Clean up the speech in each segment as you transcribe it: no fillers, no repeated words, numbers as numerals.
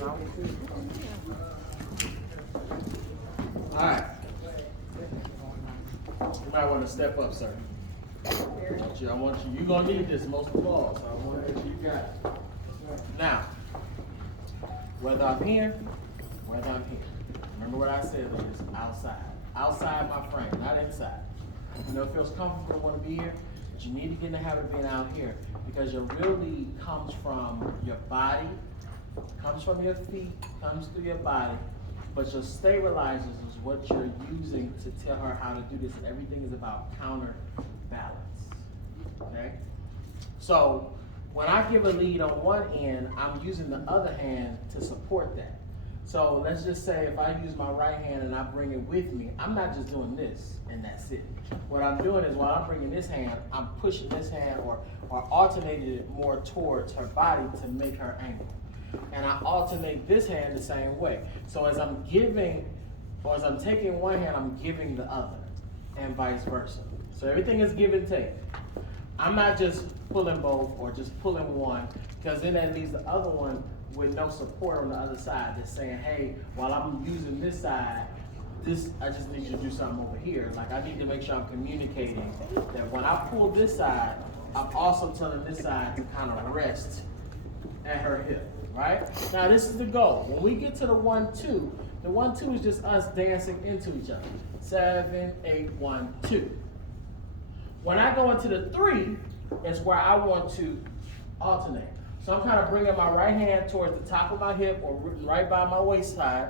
All right. You might want to step up, sir. I want you. You're gonna need this most of all. So I want to make sure you got it. Now, whether I'm here, whether I'm here. Remember what I said, ladies. Outside. Outside my frame, not inside. You know, it feels comfortable to want to be here, but you need to get in the habit of being out here because your real lead comes from your body, comes from your feet, comes through your body, but your stabilizers is what you're using to tell her how to do this. And everything is about counterbalance. Okay? So when I give a lead on one end, I'm using the other hand to support that. So let's just say if I use my right hand and I bring it with me, I'm not just doing this and that's it. What I'm doing is while I'm bringing this hand, I'm pushing this hand or alternating it more towards her body to make her angle. And I alternate this hand the same way. So as I'm giving, or as I'm taking one hand, I'm giving the other, and vice versa. So everything is give and take. I'm not just pulling both or just pulling one, because then that leaves the other one with no support on the other side that's saying, hey, while I'm using this side, I just need you to do something over here. Like I need to make sure I'm communicating that when I pull this side, I'm also telling this side to kind of rest at her hip, right? Now this is the goal. When we get to the 1-2, the 1-2 is just us dancing into each other. 7, 8, 1, 2. When I go into the 3, is where I want to alternate. So I'm kind of bringing my right hand towards the top of my hip or right by my waist side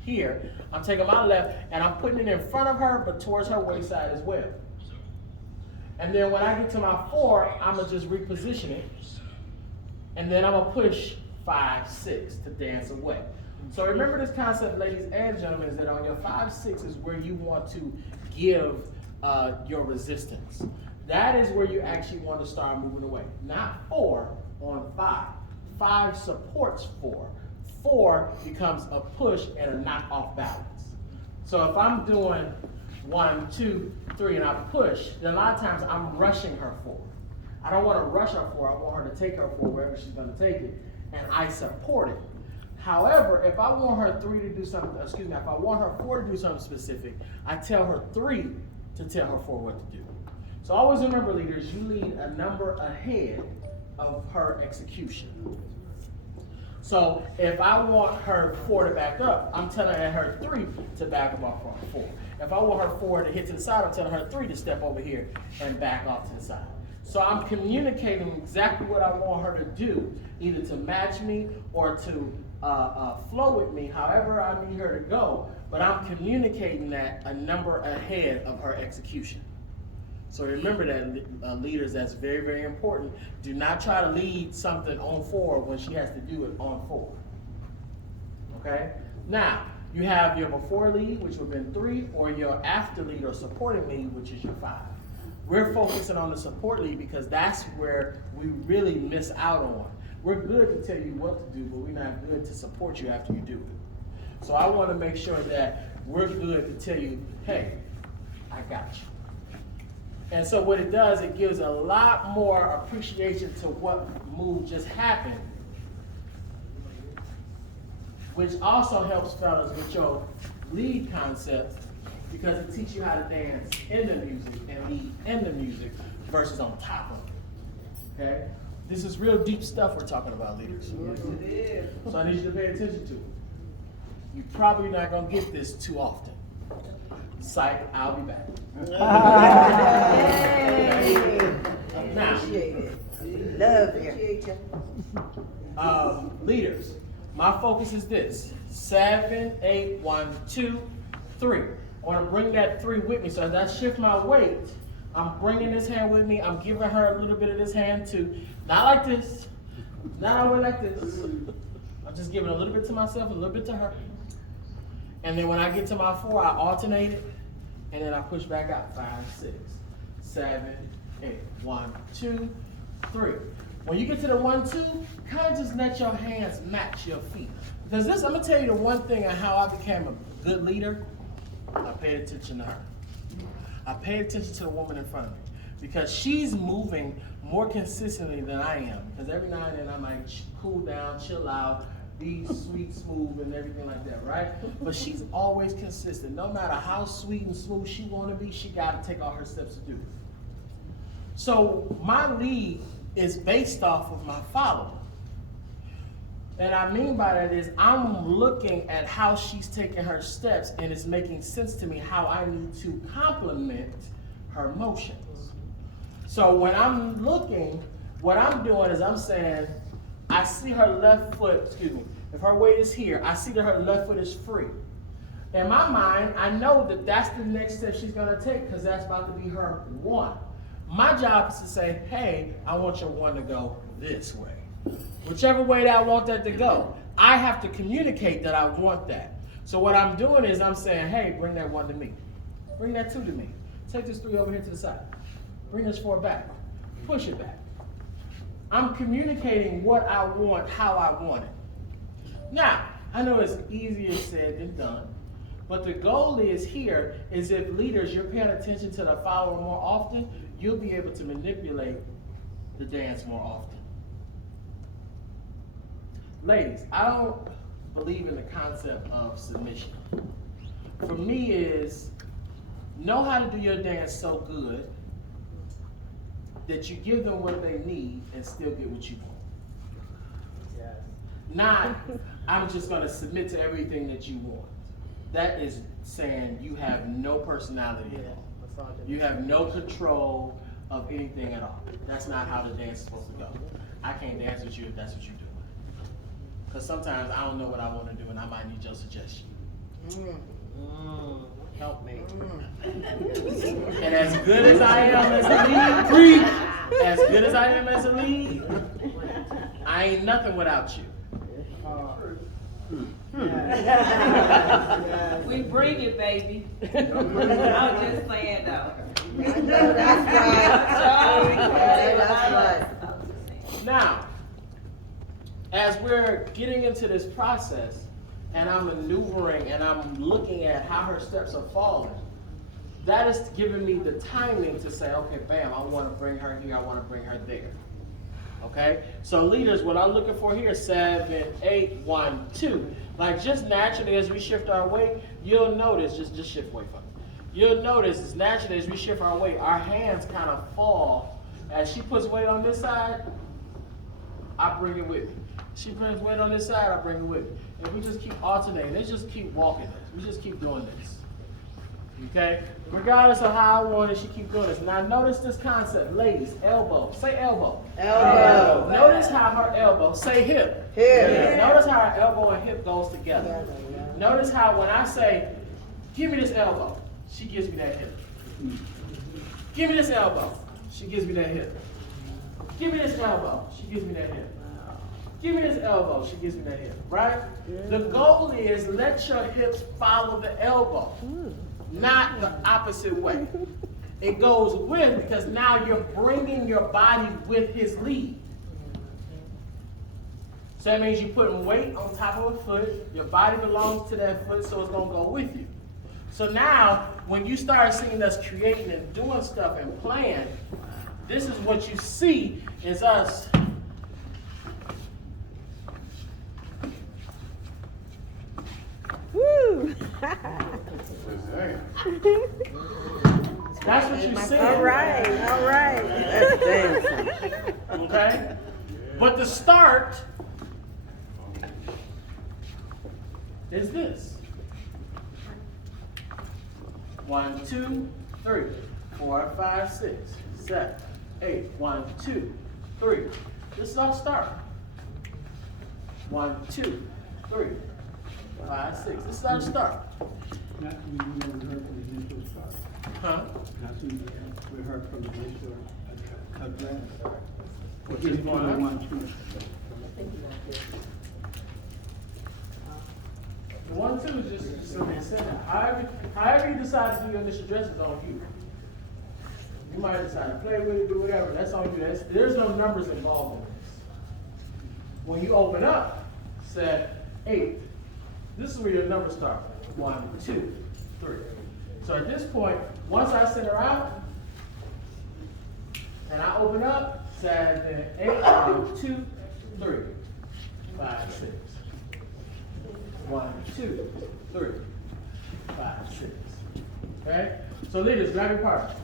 here. I'm taking my left and I'm putting it in front of her but towards her waist side as well. And then when I get to my 4, I'm going to just reposition it. And then I'm going to push 5, 6 to dance away. So remember this concept, ladies and gentlemen, is that on your 5, 6 is where you want to give your resistance. That is where you actually want to start moving away. Not 4 on 5. 5 supports 4. 4 becomes a push and a knock off balance. So if I'm doing 1, 2, 3 and I push, then a lot of times I'm rushing her forward. I don't want to rush her forward. I want her to take her forward wherever she's going to take it, and I support it. However, if I want her 3 to do something, if I want her 4 to do something specific, I tell her 3 to tell her 4 what to do. So always remember, leaders, you lead a number ahead of her execution. So if I want her 4 to back up, I'm telling her 3 to back up off on 4. If I want her 4 to hit to the side, I'm telling her 3 to step over here and back off to the side. So I'm communicating exactly what I want her to do, either to match me or to flow with me, however I need her to go. But I'm communicating that a number ahead of her execution. So remember that, leaders, that's very, very important. Do not try to lead something on 4 when she has to do it on 4. Okay? Now, you have your before lead, which would have been 3, or your after lead or supporting lead, which is your 5. We're focusing on the support lead because that's where we really miss out on. We're good to tell you what to do, but we're not good to support you after you do it. So I want to make sure that we're good to tell you, hey, I got you. And so what it does, it gives a lot more appreciation to what move just happened, which also helps fellas with your lead concept because it teaches you how to dance in the music and lead in the music versus on top of it. Okay? This is real deep stuff we're talking about, leaders. Yes, it is. So I need you to pay attention to it. You're probably not going to get this too often. Psych, I'll be back. Now, Love you. Leaders, my focus is this: 7, 8, 1, 2, 3. I want to bring that 3 with me. So as I shift my weight, I'm bringing this hand with me. I'm giving her a little bit of this hand too. Not like this. Not always like this. I'm just giving a little bit to myself, a little bit to her. And then when I get to my 4, I alternate it. And then I push back out. 5, 6, 7, 8. 1, 2, 3. When you get to the 1, 2, kind of just let your hands match your feet. Because this, I'm going to tell you the one thing on how I became a good leader. I paid attention to her. I paid attention to the woman in front of me. Because she's moving more consistently than I am. Because every now and then I might cool down, chill out, be sweet, smooth, and everything like that, right? But she's always consistent. No matter how sweet and smooth she want to be, she got to take all her steps to do it. So my lead is based off of my follower. And I mean by that is I'm looking at how she's taking her steps, and it's making sense to me how I need to complement her motions. So when I'm looking, what I'm doing is I'm saying, I see her left foot, if her weight is here, I see that her left foot is free. In my mind, I know that that's the next step she's gonna take because that's about to be her one. My job is to say, hey, I want your one to go this way. Whichever way that I want that to go, I have to communicate that I want that. So what I'm doing is I'm saying, hey, bring that one to me. Bring that two to me. Take this three over here to the side. Bring this four back. Push it back. I'm communicating what I want, how I want it. Now, I know it's easier said than done, but the goal is here is if leaders, you're paying attention to the follower more often, you'll be able to manipulate the dance more often. Ladies, I don't believe in the concept of submission. For me is know how to do your dance so good that you give them what they need and still get what you want. Yes. Not, I'm just gonna submit to everything that you want. That is saying you have no personality at all. You have no control of anything at all. That's not how the dance is supposed to go. I can't dance with you if that's what you're doing. Because sometimes I don't know what I want to do and I might need your suggestion. Help me. And as good as I am as a lead, as good as I am as a lead, I ain't nothing without you. We bring it, baby. I'm just saying though. I know that's right. That's right. Now, as we're getting into this process, and I'm maneuvering and I'm looking at how her steps are falling, that is giving me the timing to say, okay, bam, I want to bring her here, I want to bring her there. Okay? So leaders, what I'm looking for here is 7, 8, 1, 2. Like just naturally as we shift our weight, you'll notice, just shift weight from it. You'll notice as naturally as we shift our weight, our hands kind of fall. As she puts weight on this side, I bring it with me. She brings weight on this side, I bring it with me. And we just keep alternating. Let's just keep walking this. We just keep doing this. Okay? Regardless of how I want it, she keep doing this. Now notice this concept. Ladies, elbow. Say elbow. Elbow. Notice how her elbow, say hip. Hip. Notice how her elbow and hip goes together. Notice how when I say, give me this elbow, she gives me that hip. Give me this elbow, she gives me that hip. Give me this elbow, she gives me that hip. Give me this elbow, she gives me that hip, right? The goal is let your hips follow the elbow, not the opposite way. It goes with, because now you're bringing your body with his lead. So that means you're putting weight on top of a foot, your body belongs to that foot, so it's gonna go with you. So now, when you start seeing us creating and doing stuff and playing, this is what you see is us Woo! That's what you see. All right, all right. That's dancing. Okay? But the start is this. 1, 2, 3, 4, 5, 6, 7, 8. 1, 2, 3. This is our start. 1, 2, 3, 5, 6. This is our start. Not we never heard from the initial start. Huh? Not we heard from the initial address. What is going on? The 1, 2 is just something set. However you decide to do your initial address is on you. You might decide to play with it, do whatever. That's on you. There's no numbers involved in this. When you open up, set 8. This is where your numbers start. 1, 2, 3. So at this point, once I send her out, and I open up, 7, 8, 1, 2, 3, 5, 6. 1, 2, 3, 5, 6. Okay? So leaders, grab your partner.